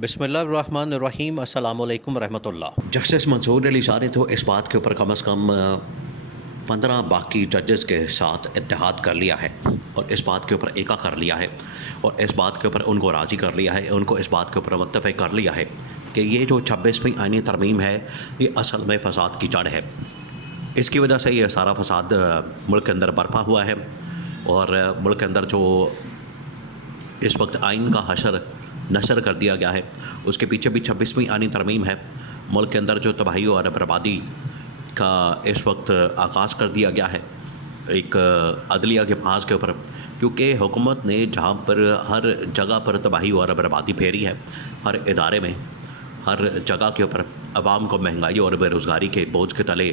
बिस्मिल्लाहिर्रहमानिर्रहीम अस्सलामु अलैकुम रहमतुल्लाह। जस्टिस मंसूर अली शाह ने तो इस बात के ऊपर कम से कम 15 बाकी जजेस के साथ इत्तेहाद कर लिया है और इस बात के ऊपर एका कर लिया है और इस बात के ऊपर उनको राज़ी कर लिया है, उनको इस बात के ऊपर मुत्तफ़िक़ कर लिया है कि ये जो 26वीं आईनी तरमीम है ये असल में फ़साद की जड़ है। इसकी वजह से ये सारा फ़साद मुल्क के अंदर बर्पा हुआ है और मुल्क के अंदर जो इस वक्त आइन का नशर कर दिया गया है उसके पीछे भी 26वीं आनी तरमीम है। मुल्क के अंदर जो तबाही और बर्बादी का इस वक्त आगाज़ कर दिया गया है एक अदलिया के पास के ऊपर, क्योंकि हुकूमत ने जहाँ पर हर जगह पर तबाही और बर्बादी फेरी है, हर इदारे में हर जगह के ऊपर आवाम को महंगाई और बेरोज़गारी के बोझ के तले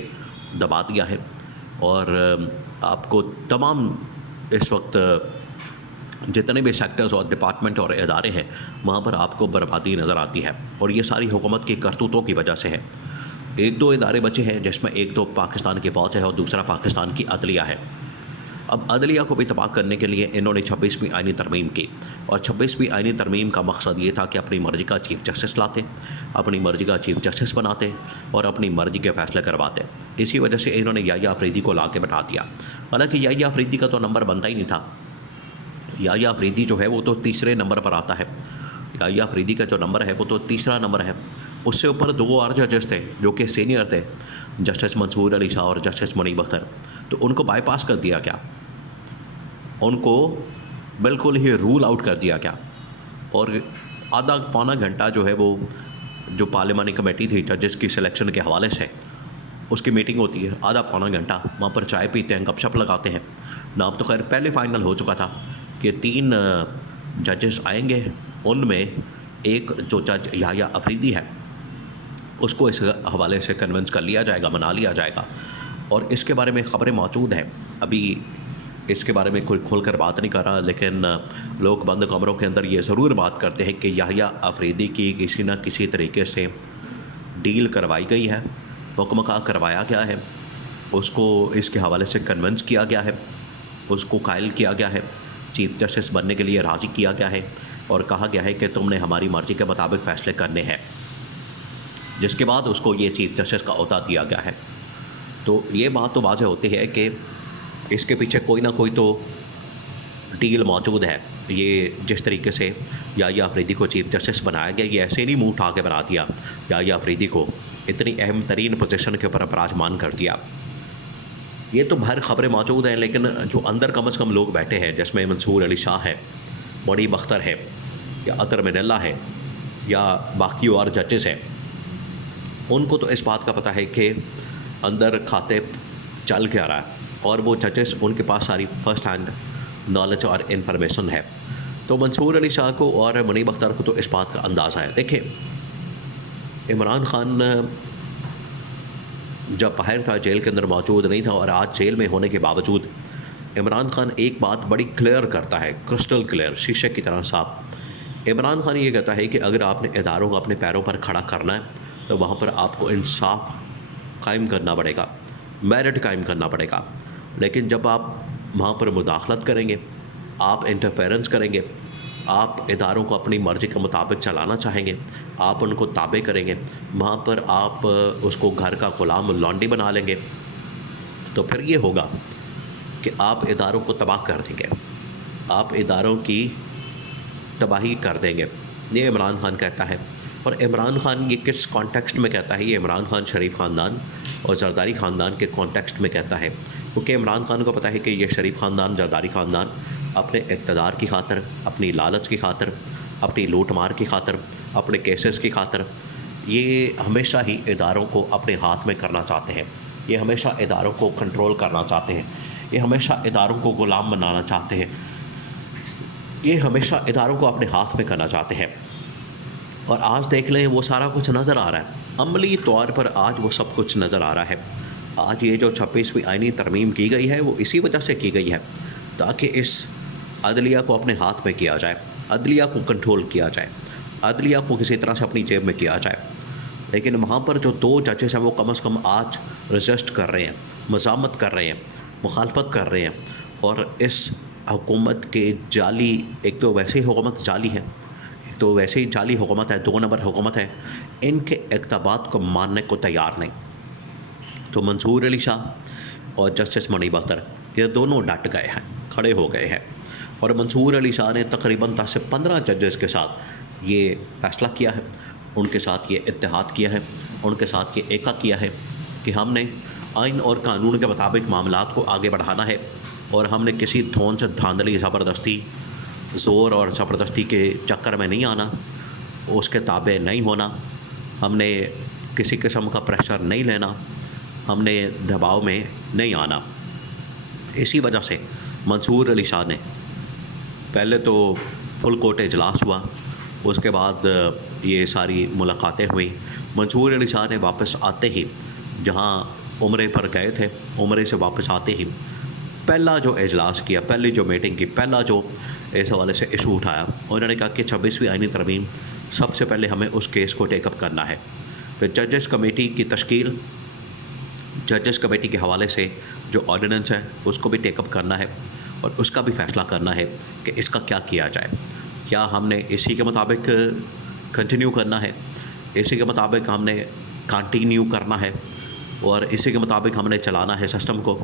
दबा दिया है और आपको तमाम इस वक्त जितने भी सेक्टर्स और डिपार्टमेंट और इदारे हैं वहाँ पर आपको बर्बादी नज़र आती है और ये सारी हुकूमत की करतूतों की वजह से है। एक दो इदारे बचे हैं जिसमें एक तो पाकिस्तान की फ़ौज है और दूसरा पाकिस्तान की अदलिया है। अब अदलिया को भी तबाह करने के लिए इन्होंने 26वीं आईनी तरमीम की और 26वीं आईनी तरमीम का मकसद ये था कि अपनी मर्ज़ी का चीफ जस्टिस लाते, अपनी मर्ज़ी का चीफ जस्टिस बनाते और अपनी मर्ज़ी के फ़ैसले करवाते। इसी वजह से इन्होंने याह्या अफरीदी को ला के बैठा दिया। हालाँकि याह्या अफरीदी का तो नंबर बनता ही नहीं था। याह्या अफरीदी जो है वो तो तीसरे नंबर पर आता है। याह्या अफरीदी का जो नंबर है वो तो तीसरा नंबर है। उससे ऊपर दो और जजेस थे जो कि सीनियर थे, जस्टिस मंसूर अली शाह और जस्टिस मुनीब अख्तर, तो उनको बाईपास कर दिया गया, उनको बिल्कुल ही रूल आउट कर दिया गया और आधा पौना घंटा जो है वो जो पार्लिमानी कमेटी थी जजेस की सिलेक्शन के हवाले से उसकी मीटिंग होती है, आधा पौना घंटा वहाँ पर चाय पीते हैं, गपशप लगाते हैं। नाम तो खैर पहले फाइनल हो चुका था कि 3 जजेस आएंगे, उनमें एक जो जज याह्या अफरीदी है उसको इस हवाले से कन्विंस कर लिया जाएगा, मना लिया जाएगा और इसके बारे में ख़बरें मौजूद हैं। अभी इसके बारे में कोई खुलकर बात नहीं कर रहा, लेकिन लोग बंद कमरों के अंदर ये ज़रूर बात करते हैं कि याह्या अफरीदी की किसी न किसी तरीके से डील करवाई गई है, हुक्म का करवाया गया है, उसको इसके हवाले से कन्विंस किया गया है, उसको कायल किया गया है, चीफ जस्टिस बनने के लिए राज़ी किया गया है और कहा गया है कि तुमने हमारी मर्ज़ी के मुताबिक फ़ैसले करने हैं, जिसके बाद उसको ये चीफ जस्टिस का ओहदा दिया गया है। तो ये बात तो वाज़ेह होती है कि इसके पीछे कोई ना कोई तो डील मौजूद है। ये जिस तरीके से याह्या अफरीदी को चीफ जस्टिस बनाया गया, ये ऐसे नहीं मुँह उठा के बना दिया, याह्या अफरीदी को इतनी अहम तरीन पोजीशन के ऊपर विराजमान कर दिया। ये तो बाहर ख़बरें मौजूद हैं, लेकिन जो अंदर कम से कम लोग बैठे हैं जिसमें मंसूर अली शाह है, मुनीब अख्तर है या अतर मिनल्ला है या बाकी और जजेस हैं, उनको तो इस बात का पता है कि अंदर खाते चल क्या रहा है और वो जजेस उनके पास सारी फ़र्स्ट हैंड नॉलेज और इन्फॉर्मेशन है। तो मंसूर अली शाह को और मुनीब अख्तर को तो इस बात का अंदाज़ा है। देखिए, इमरान ख़ान जब बाहर था, जेल के अंदर मौजूद नहीं था और आज जेल में होने के बावजूद इमरान ख़ान एक बात बड़ी क्लियर करता है, क्रिस्टल क्लियर, शीशे की तरह साफ। इमरान ख़ान ये कहता है कि अगर आपने इदारों को अपने पैरों पर खड़ा करना है तो वहाँ पर आपको इंसाफ कायम करना पड़ेगा, मेरिट कायम करना पड़ेगा। लेकिन जब आप वहाँ पर मुदाखलत करेंगे, आप इंटरफेरेंस करेंगे, आप इदारों को अपनी मर्ज़ी के मुताबिक चलाना चाहेंगे, आप उनको ताबे करेंगे, वहाँ पर आप उसको घर का ग़ुलाम लौंडी बना लेंगे, तो फिर ये होगा कि आप इदारों को तबाह कर देंगे, आप इदारों की तबाही कर देंगे। ये इमरान ख़ान कहता है। और इमरान ख़ान ये किस कॉन्टेक्स्ट में कहता है? ये इमरान ख़ान शरीफ ख़ानदान और ज़रदारी ख़ानदान के कॉन्टेक्स्ट में कहता है, क्योंकि इमरान ख़ान को पता है कि ये शरीफ ख़ानदान, ज़रदारी ख़ानदान अपने इक़्तिदार की खातिर, अपनी लालच की खातिर, अपनी लूट मार की खातिर, अपने केसेस की खातिर, ये हमेशा ही इदारों को अपने हाथ में करना चाहते हैं, ये हमेशा इदारों को कंट्रोल करना चाहते हैं, ये हमेशा इदारों को ग़ुलाम बनाना चाहते हैं, ये हमेशा इदारों को अपने हाथ में करना चाहते हैं। और आज देख लें, वो सारा कुछ नज़र आ रहा है, अमली तौर पर आज वो सब कुछ नज़र आ रहा है। आज ये जो 26वीं आईनी तरमीम की गई है वो इसी वजह से की गई है ताकि इस अदलिया को अपने हाथ में किया जाए, अदलिया को कंट्रोल किया जाए, अदलिया को किसी तरह से अपनी जेब में किया जाए। लेकिन वहाँ पर जो 2 जजेस हैं वो कम से कम आज रजिस्ट कर रहे हैं, मज़ामत कर रहे हैं, मुखालफत कर रहे हैं और इस हुकूमत के जाली, एक तो वैसे ही हुकूमत जाली है, तो वैसे ही जाली हुकूमत है, 2 नंबर हुकूमत है, इनके इक़्तिदार को मानने को तैयार नहीं। तो मंसूर अली शाह और जस्टिस मुनीब अख्तर ये दोनों डट गए हैं, खड़े हो गए हैं। और मंसूर अली शाह ने तकरीबन 10 से 15 जजेस के साथ ये फ़ैसला किया है, उनके साथ ये इत्तेहाद किया है, उनके साथ ये एका किया है कि हमने आइन और कानून के मुताबिक मामलात को आगे बढ़ाना है और हमने किसी धौन से धांधली, ज़बरदस्ती, ज़ोर और ज़बरदस्ती के चक्कर में नहीं आना, उसके ताबे नहीं होना, हमने किसी किस्म का प्रेशर नहीं लेना, हमने दबाव में नहीं आना। इसी वजह से मंसूर अली शाह ने पहले तो फुल कोर्ट इजलास हुआ, उसके बाद ये सारी मुलाकातें हुई। मंसूर अली शाह ने वापस आते ही, जहाँ उम्रे पर गए थे, उम्रे से वापस आते ही पहला जो इजलास किया, पहली जो मीटिंग की, पहला जो इस हवाले से इशू उठाया, उन्होंने कहा कि 26वीं आईनी तरमीम सबसे पहले हमें उस केस को टेकअप करना है। फिर जजेस कमेटी की तश्कील, जजेस कमेटी के हवाले से जो ऑर्डिनेंस है उसको भी टेकअप करना है और उसका भी फ़ैसला करना है कि इसका क्या किया जाए। क्या हमने इसी के मुताबिक कंटिन्यू करना है, इसी के मुताबिक हमने कंटिन्यू करना है और इसी के मुताबिक हमने चलाना है सिस्टम को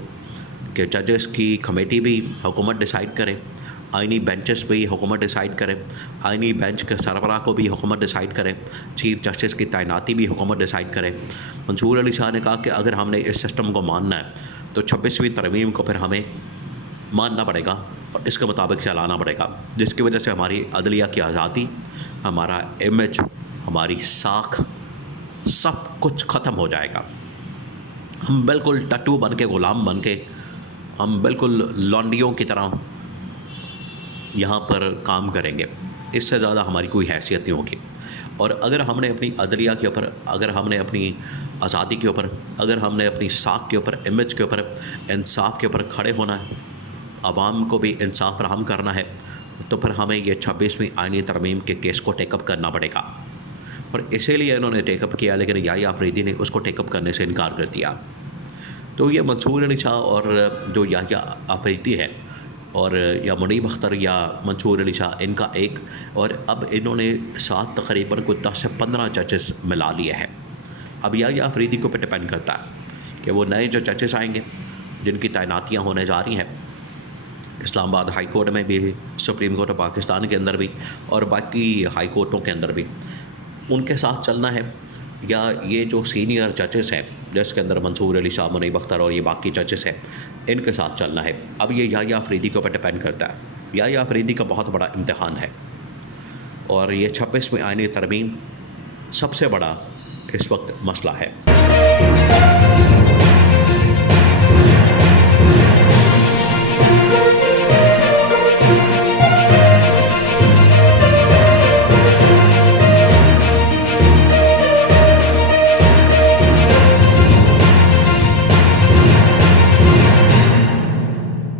कि जजेस की कमेटी भी हुकूमत डिसाइड करे, आइनी बेंचेस भी हुकूमत डिसाइड करे, आइनी बेंच के सरबराह को भी हुकूमत डिसाइड करे, चीफ जस्टिस की तैनाती भी हुकूमत डिसाइड करे। मंसूर अली शाह ने कहा कि अगर हमने इस सिस्टम को मानना है तो 26वीं तरमीम को फिर हमें मानना पड़ेगा और इसके मुताबिक चलाना पड़ेगा, जिसकी वजह से हमारी अदलिया की आज़ादी, हमारा इमेज, हमारी साख, सब कुछ ख़त्म हो जाएगा। हम बिल्कुल टट्टू बन के, ग़ुलाम बन के, हम बिल्कुल लौंडियों की तरह यहाँ पर काम करेंगे। इससे ज़्यादा हमारी कोई हैसियत नहीं होगी। और अगर हमने अपनी अदलिया के ऊपर, अगर हमने अपनी आज़ादी के ऊपर, अगर हमने अपनी साख के ऊपर, इमेज के ऊपर, इंसाफ के ऊपर खड़े होना है, आवाम को भी इंसाफ फराहम करना है, तो फिर हमें ये 26वीं आईनी तरमीम के केस को टेकअप करना पड़ेगा। और इसीलिए इन्होंने टेकअप किया, लेकिन याहिया अफरीदी ने उसको टेकअप करने से इनकार कर दिया। तो ये मंसूर अली शाह और जो याहिया अफरीदी है और या मुनीब अख्तर या मंसूर अली शाह, इनका एक, और अब इन्होंने साथ तकरीबन कोई 10 से 15 जजेस मिला लिए हैं। अब याहिया अफरीदी को पे डिपेंड करता है कि वो नए जो जजेस आएंगे जिनकी तैनातियाँ होने जा रही हैं इस्लामाबाद हाई कोर्ट में भी, सुप्रीम कोर्ट ऑफ पाकिस्तान के अंदर भी और बाकी हाई कोर्टों के अंदर भी, उनके साथ चलना है, या ये जो सीनियर जजेस हैं जिसके अंदर मंसूर अली शाह, मुनीब अख्तर और ये बाकी जजेस हैं, इनके साथ चलना है। अब ये याहिया अफरीदी के ऊपर डिपेंड करता है। याहिया अफरीदी का बहुत बड़ा इम्तिहान है और ये 26वीं आईनी तरमीम सबसे बड़ा इस वक्त मसला है।